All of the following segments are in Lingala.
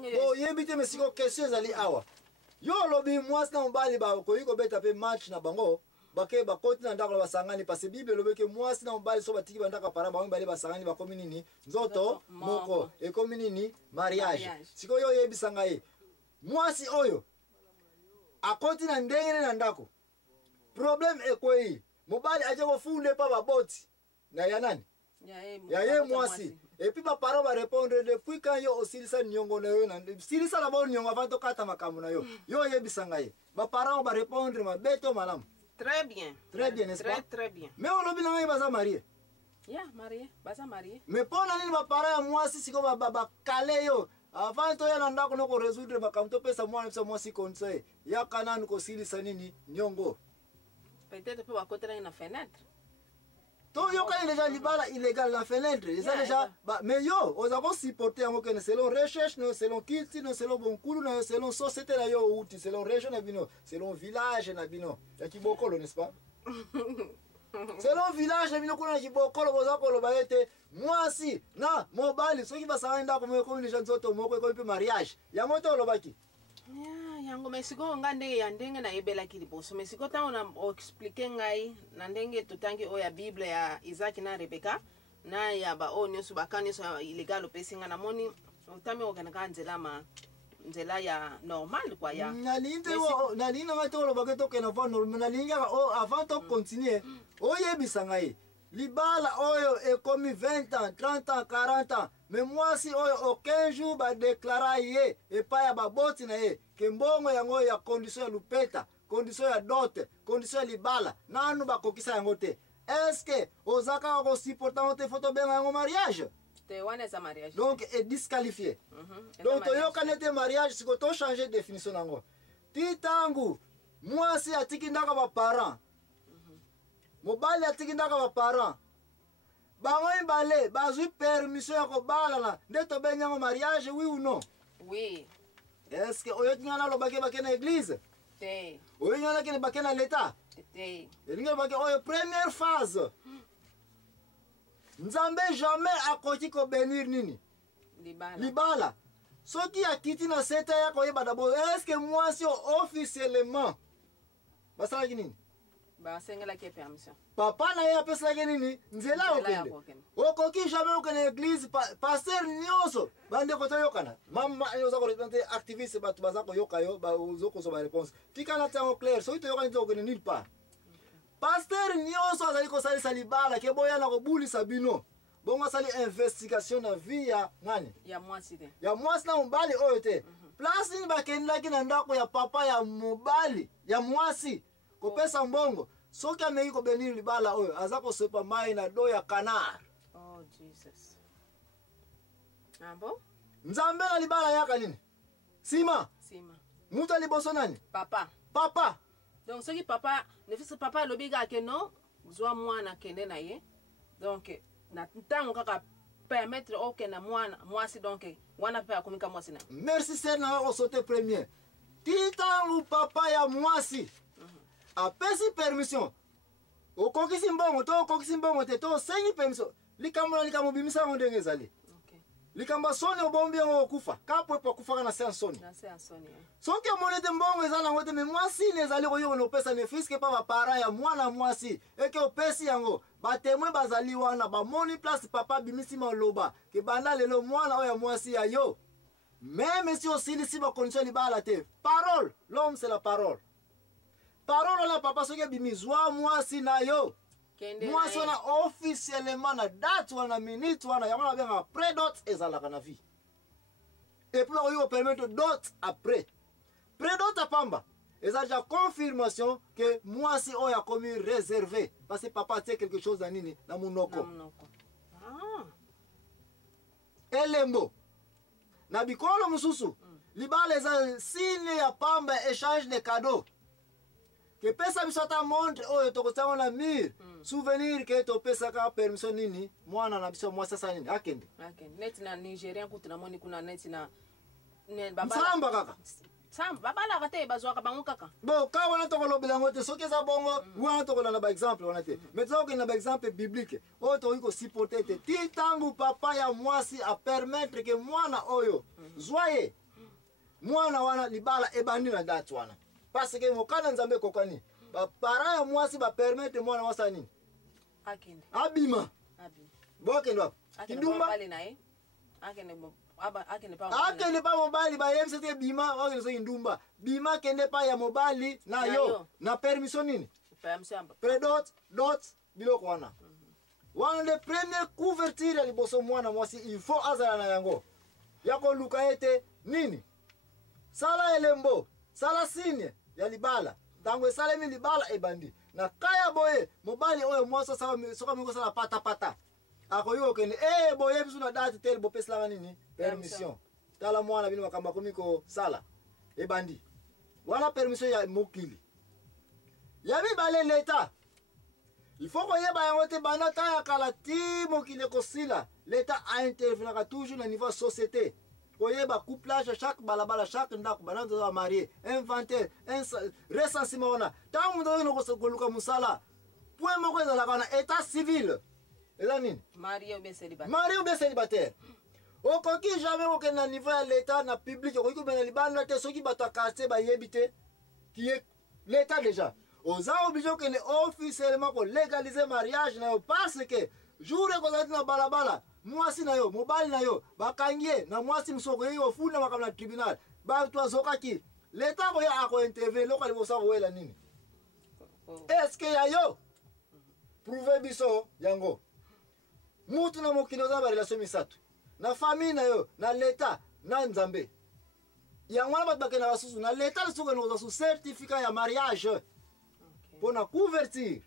Bon, yebite mais siko question zali awa. Yo lobi mwasi na mbali ba ko yiko beta pe match na bango. Bake ba koti na ndako basangani parce que Bible lobi ke mwasi na mbali so batiki bandaka para ba mbali basangani ba komi nini nzoto moko e komi nini mariage. Siko yo yebisanga ye. Mwasi oyo akoti na ndenge na ndako. Problème e ko yi. Mobali aje ko funde pa ba boti. Na ya nani? Ya ye mwasi. Et puis ba parents va répondre depuis quand yo osilisa nyongo na yo na silisa la bon nyongo avant to kata makamu na yo. Yo yebisanga ye. Ba parents va répondre ma beto malam. Très bien. Très bien, n'est-ce pas? Très bien. Mais on lobi na baza marié. Yeah, marié, baza marié. Mais pour nani ba parents ya mwasi siko ba kale yo. Avant to ya na ndako no ko résoudre makamu to pesa mwasi conseil. Ya kanani ko silisa nini nyongo. Peut-être pour côté na fenêtre. Donc, il y a déjà libala illégal la fenêtre. Ça déjà, mais yo, on a supporté en aucun selon recherche, selon kiti, selon bonkulu, selon société là yo outi, selon région na bino, selon village na bino. Ya kibokolo, n'est-ce pas? Selon village na bino kuna kibokolo boza kolo ba ete mwasi na mobali soki basanga ko mo ko ni janzoto moko ko pe mariage. Ya moto lobaki. Yango mesiko nga ndenge ya ndenge na yebela kiliboso mesiko tango na expliquer ngai na ndenge tutangi o ya Bible ya Isaac na Rebecca na ya ba o nyoso bakani so illegal pesinga na moni utami okana nzela ya normal kwa ya nalina ngato lo baketo ke na va normal nalinga o avant to continuer o yebisa ngai libala oyo e komi 20 ans 30 ans 40 ans mais moi si oyo aucun jour ba déclarer ye et pas ya baboti na ye ke mbongo yango ya condition ya lupeta condition ya dot condition ya libala nanu ba kokisa yango te est-ce que ozaka ko supporter te photo benga yango mariage te wana sa mariage donc est disqualifié donc to yo kanete mariage siko to changer définition nango titangu moi si atiki ndaka ba parents mobali atiki ndaka ba parents bango ibale bazui permission ya ko bala na ndeto benyango mariage oui ou non oui. Est-ce que oyo tingana lo bake na église te oyo ngana ke bake na l'état te elinga bake oyo première phase nzambe jamais akoki ko bénir nini libala soki akiti na seta ya ko yeba d'abord est-ce que moi si officiellement basala nini basengela ke permission papa na ya pesa nini nzela okende okoki jamais okene église pasteur nyoso bande ko to yokana mama yoza ko représenter activiste batu bazako yokayo ba uzoko so ba réponse tikana tango clair so ito yokana to okene nulle part pasteur nyoso azali ko sali salibala ke boya na ko bulisa bino bongo sali investigation na vie ya nani ya mwasi te ya mwasi na mbali oyo te place ni bakendaki na ndako ya papa ya mobali ya mwasi ko pesa mbongo soki ameki ko benir libala oyo aza ko sepa mai na do ya canard. Oh Jesus. Ambo? Nzambe na libala yaka nini? Sima. Muta liboso nani? Papa. Donc soki papa ne fisi papa lobiga ke no zwa mwana kende na ye. Donc na ntango kaka permettre oke na mwana mwasi donc wana pe akomika mwasi na. Merci c'est na o sauter premier. Titangu papa ya mwasi. Apesi permission. Okokisi mbongo to okokisi mbongo te to sengi permission. Likambo bimisa ndenge ezali. Okay. Likamba soni obombi ngo okufa. Kapo pa kufa na sensoni. Na sensoni. Soki monete mbongo ezala ngote me mwasi nezali ko yo no pesa ne fiske pa ba para ya mwana mwasi. Eke opesi yango. Ba témoin bazali wana ba moni place papa bimisi maloba. Ke banda lelo mwana oya mwasi ya yo. Même si aussi si ba condition libala te. Parole, l'homme c'est la parole. Parole la papa soki bimizwa mwasi na yo. Mwasi wana officiellement na date wana minute wana yamana benga pré-dot ezalaka na vie. Et puis on y permettre dot après. Pré-dot apamba. Ezalaka confirmation que mwasi oya komi réservé parce que papa tient quelque chose na nini na munoko. Ah. Elembo. Na bikolo mususu. Libala eza signe ya pamba échange de cadeaux. Que pesa bisota montre oyo tokotama na mur souvenir que to pesa ka permission nini mwana na biso mwasa sasa nini akende net na Nigerian kutu na moni kuna net na samba kaka samba babala kate bazwa ka bango kaka bon ka wana to kolobela ngote soki za bongo wana to kolana ba exemple wana te mais to na ba exemple biblique oyo to iko supporter te titangu papa ya mwasi a permettre que mwana oyo joyeux mwana wana libala ebandi na date wana parce que mokana nzambe kokani ba para ya mwasi ba permettre mwana wasa nini akende abima bokendo hapo kindumba akende pa mobali ba yem c'était bima wakende so kindumba bima kende pa ya mobali na yo na permission nini predot dot biloko wana wana de première couverture ya liboso mwana mwasi il faut azala na yango yako luka ete nini sala elembo sala signe ya libala tango esalemi libala ebandi na kaya boye mobali oyo mwasi soka miko sala pata akoyo kende boye biso na date tel bo pesla nini permission tala mwana bino makamba komiko sala ebandi wana permission ya mokili ya mibale leta il faut que yeba yango te bana ta ya kala ti mokili kosila leta a intervenir toujours na niveau société koyeba couplage chaque balabala chaque ndako bana doit marier inventaire recensement wana tangu ndo no koluka musala point moko ezala kana état civil eza nini marié ou bien célibataire okoki jamais okende na niveau ya l'état na public okoki kobena libanda te soki bato ya quartier bayebi te qui est l'état déjà oza obligé okende officiellement kolégaliser mariage na yo parce que jour ekozalaki na balabala mwasi na yo mobali na yo bakangi ye na mwasi mosusu okoyei ofunda makambo na tribunal bato azokaki leta koya akointervenir eloko alibosa kowela nini eske ya yo prouve biso yango mutu na mokili oza barelation misato na famille na yo na leta na nzambe yango wana bato bakenda basusu na leta lisusu kende kozwa su certificat ya mariage mpona couverture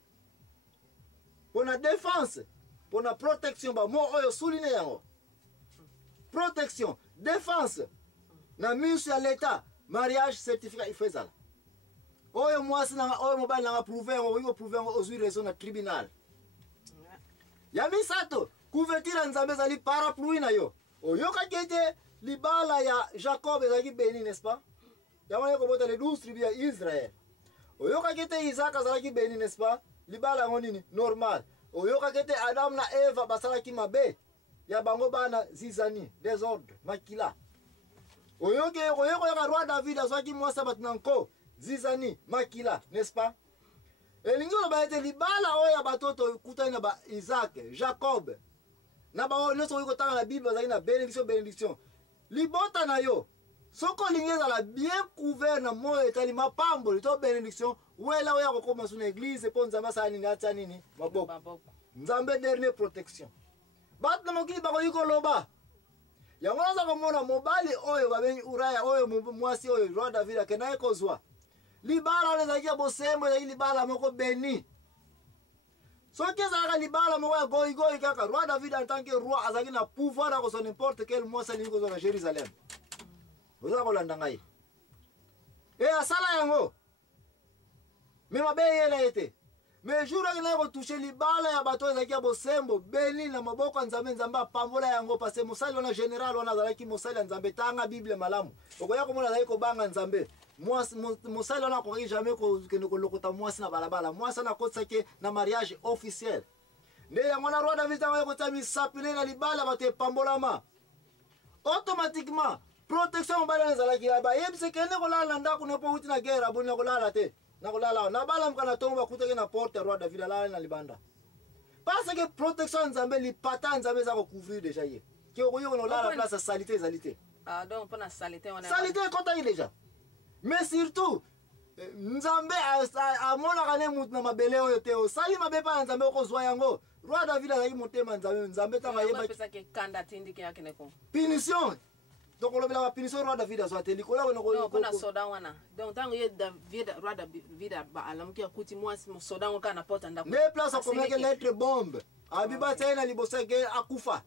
mpona défense mpona protection bamo oyo souline yango protection défense na miso ya leta mariage certificat ifo ezala oyo mwasi nanga oyo mobali nanga prouve yango oyo prouve yango ozwi raison na tribunal ya misato couverture ya nzambe ezali parapluie na yo oyokaki ete libala ya Jacob ezalaki béni n'est-ce pas yango ekobota les 12 tribus ya Israël oyokaki ete Isaac azalaki béni n'est-ce pas libala yango nini normal oyokaki ete Adam na Eva basalaki mabe ya bango bana zizani désordre makila oyoka roi David azwaki mwasi bato na nko zizani makila n'est-ce pas elingi oloba ete libala oyo ya batoto ekutani na ba Isaac Jacob na bango nyonso oyo kotanga na bible bazalaki na bénédiction libota na yo soko olingi ezala bien couvert na moyo etali mapamboli to bénédiction wela oyo akokoma su na église mpo nzambe asala nini atia nini maboko nzambe dernier protection bato na mokili bakoki koloba yango naza komona mobali oyo babengi Uraya oyo mwasi oyo roi David akendaki kozwa libala oyo ezalaki ya bosembo ezalaki libala moko beni soki ezalaka libala moko ya goyigoyi kaka roi David en tant que roi azalaki na pouvoir ya kozwa n'importe quel mwasi alingi kozwa na Jérusalem oza kolanda ngai asala yango me mabe eyela ete me jour akendaki kotouche libala ya bato ezalaki ya bosembo beni na maboko ya nzambe apambola yango parce mosali wana général wana azalaki mosali ya nzambe tanga bible malamu okoya komona azalaki kobanga nzambe mosali wana akokaki jamais kokende kolokota mwasi na balabala mwasi wana akotisaki na mariage officiel nde yango na roi David ntango akotia misapi na libala bato epambolama automatiquement protection mobali wana ezalaki bayebisi kende kolala na ndako nepo uti na guerre aboni na kolala te na kolala na balamuka na ntongo bakutaki na porte ya roi David alala na libanda parce que protection ya nzambe lipata ya nzambe eza kocouvrir déjà ye ke okoki kona olala place ya salite ezali te salite ekotaki déjà mais surtout nzambe amonaka ne mutu na mabele oyo te osali mabe mpa na nzambe okozwa yango roi David azalaki motema nzambe ntango ayebaki punition donc olobela bapunition roi David azwa te likolo mpona soda wana donc ntango ye roi David alamuki akuti mwasi soda ngo kaka na porte ndako nde place akomaki lettre bombe abiba tie na liboso eke akufa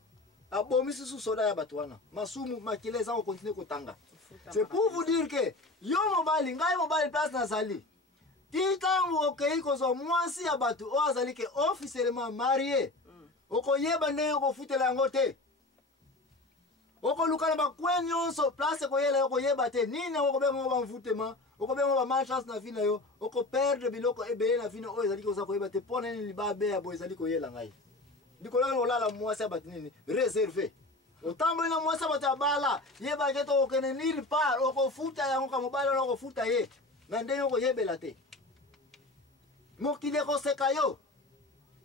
abomi susu soda ya bato wana masumu makila eza kokontinue kotanga c'est pour vous dire que yo mobali ngai mobali place nazali ti ntango okei kozwa mwasi ya bato oyo azali ke officiellement marié okoyeba ndenge okofutela yango te okoluka na bakwe nyonso place koyela yo koyeba te nini okobenga ngo bamvutema okobenga bamalchance na vie na yo okoperdre biloko ebele na vie na oyo ezali koza koyeba te mpo nini libabe ya boye ezali koyela ngai likolo olala mwasi ya bato nini réservé otamboli na mwasi bato ya bala ye bake tokokende nili par okofuta yango ka mobali wana okofuta ye na ndenge okoyebela te mokili ekoseka yo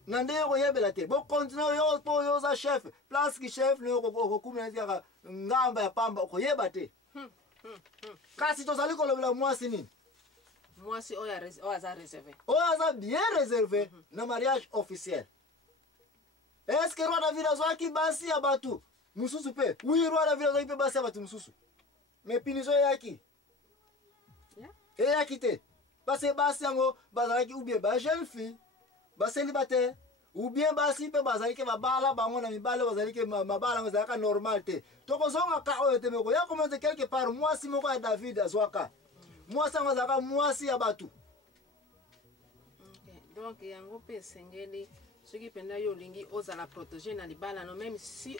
na ndenge okoyebela te bokontinue yo mpo yo oza chef place ki chef ne okokumela ti kaka ngamba ya pamba okoyeba te kasi tozali kolobela mwasi nini mwasi oyo aza réservé oyo aza bien réservé na mariage officiel. Est-ce que roi David azwaki basi ya batu mususu pe? Oui, roi David azwaki pe basi ya batu mususu. Mais punition eyaki eyaki te parce que basi yango bazalaki ou bien ba jeune fille ba célibataire ou bien basi pe bazalaki babala bango na mibale bazalaki mabala yango ezalaka normal te. Tokozonga ka oyo te meko ya komonte quelque part mwasi moko ya David azwaka mwasi yango azalaka mwasi ya batu. Donc yango pe esengeli soki mpenza yo olingi ozala protégé na libala no même si